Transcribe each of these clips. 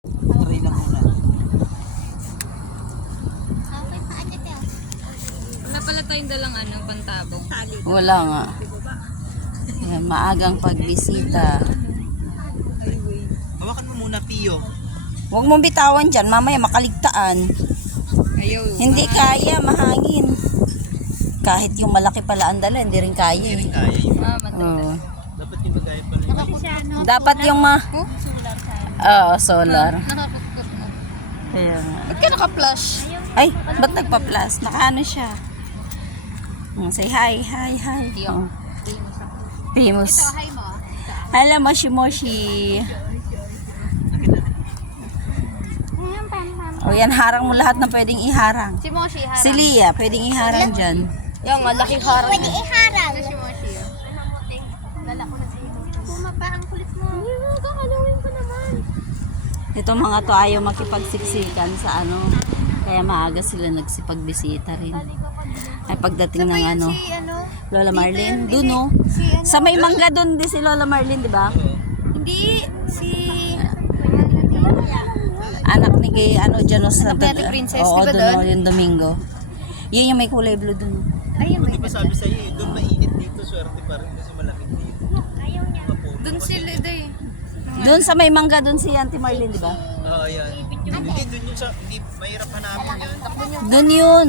Try lang muna. Wala pala tayong dalang pantabong. Wala nga. Yan, maagang pagbisita. Hawakan mo muna, Pio. Huwag mong bitawan dyan, mamaya makaligtaan. Ayaw. Hindi kaya, mahangin. Kahit yung malaki pala ang dala, hindi rin kaya Hindi rin eh. kaya yun. Oo. Dapat yung bagay pala yun. Dapat yung Oo, solar. Nakakukot mo. Kaya nga. Ba't ka naka-flash? Ay, ba't nagpa-plus? Nakaano siya? Say hi, hi, hi. Oh. Famous. Hi mo. Hello, moshi moshi. O yan, harang mo lahat na pwedeng iharang. Si Moshi, harang. Si Lia, pwedeng iharang dyan. Yung malaking harang. Pwede iharang. Si Moshi. Lala ko na sa iyo. Bumaba ang kulit mo. Kakalawin ko naman. Ito mga to ayaw makipagsiksikan sa ano. Kaya maaga sila nagsipagbisita rin. Ay pagdating ng Si Lola Marlene, dun no. Sa may mangga dun din si Lola Marlene, di ba? Hindi. Si... Anak ni kay Janos na ni Ate Princess, oo, di ba dun dun? yung Domingo. Yun yung may kulay blue dun. Ayun Di ba sabi sa'yo eh, doon mainit dito, swerte pa rin kasi malamig dito. Ayaw niya. Doon sila eh. Dun sa may mangga dun si Auntie Marlene, di ba? Oo, yan. Hindi, doon yun sa, hindi, mahirap hanapin yun. Dun yun.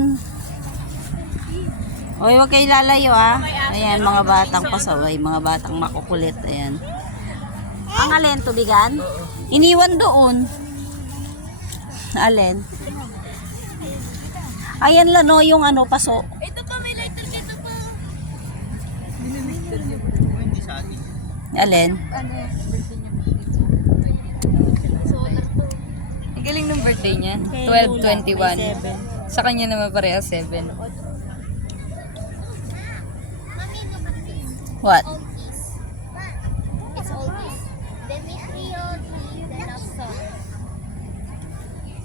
Hoy, wag kayo lalayo ha. Ayan, mga batang pasaway, mga batang makukulit. Ayan. Ang alin, tubigan? Iniwan doon. Alin? Ayan lang no, yung paso. Ito pa, may lighter dito pa. Hindi sa atin. Alin? Solar to. Ang galing ng birthday niya. 12/21. Sa kanya naman pareha 7. Mami, look at this. What? Oldies. It's oldies. Then may 3 oldies. Then also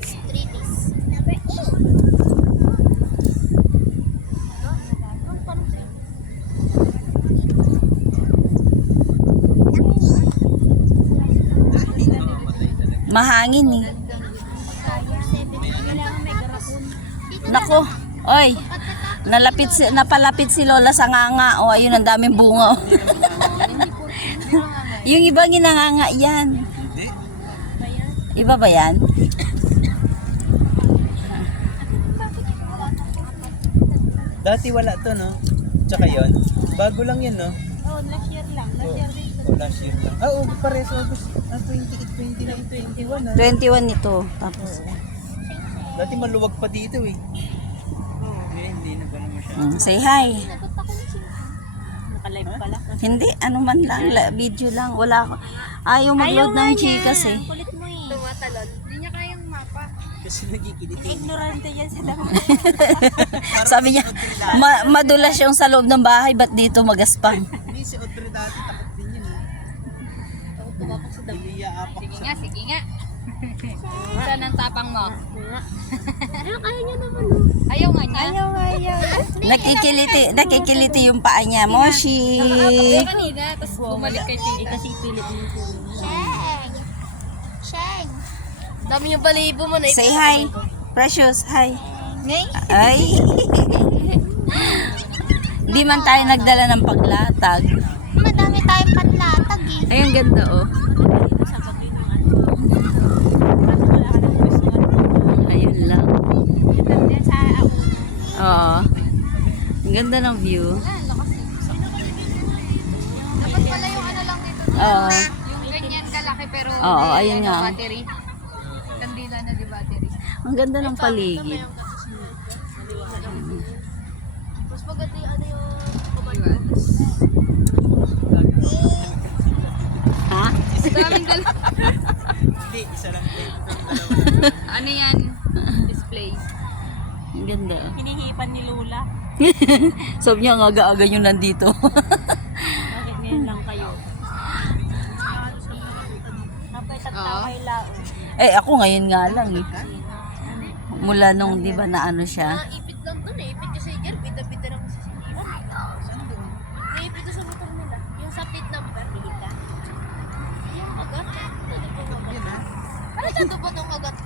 3 Ds. Number 8. Mamamatay talaga. Mahangin eh. Nako. Oy. Napalapit si Lola sa nganga. O, ayun, ang daming bunga. Oh. Yung ibang ginanganga yan. Hindi. Iba ba yan? Dati wala to, no? Tsaka yun. Bago lang yun, no? Oh, last year lang. Last year din. Oh, last year lang. Ah, pares August. 28, 29, 21, 21 ito. Tapos, Dati maluwag pa dito, eh. Hindi na pala masyado. say hi. Naka-live pala. Hindi, ano man lang, video lang. Wala ko. Ayaw mag-load ng chikas eh. Kulit mo eh. Tumatalon. Hindi niya kayang mapa. Kasi nagkikiliti. Ignorante yan sa dami. Sabi niya, madulas yung sa loob ng bahay, ba't dito magaspang? Hindi, si Audrey dati takot din yun, eh. Tumapak sa dami. Iliaapak Sige sa... nga, sige nga. Saan ang tapang mo? Ano kaya niya naman? Ayaw nga niya. Ayaw. Nakikiliti yung paa niya. Moshi! Kanina, tapos bumalik kay Tita. Kasi pilit mo yung Sheng! Sheng! Dami yung balibo mo na Say hi. Precious, hi. Ngay? Ay! Di man tayo nagdala ng paglatag. Madami tayong panlatag eh. Ay, ang ganda oh. Ayun lang. Oo. Ang ganda ng view. Dapat pala yung lang dito. Oo. Yung ganyan kalaki pero Oo, ayun nga. battery. Kandila na di battery. Ang ganda ng paligid. Mas maganda yung Ha? Daming dalawa. Hindi, isa lang. Ano yan? Display. Ang ganda. hinihipan ni Lola. Sabi niya, ang aga-aga nyo nandito. Bakit ngayon lang kayo? Kapay tataway lao. Eh, ako ngayon nga lang eh. Mula nung, di ba, na ano siya. Ipit lang to na. Ipit kasi Jer. Bida-bida lang sa siniwan. Naipit to sa motor nila. Yung sa plate number. Yung agad. Yan, ha? Ito ba itong kagat ko?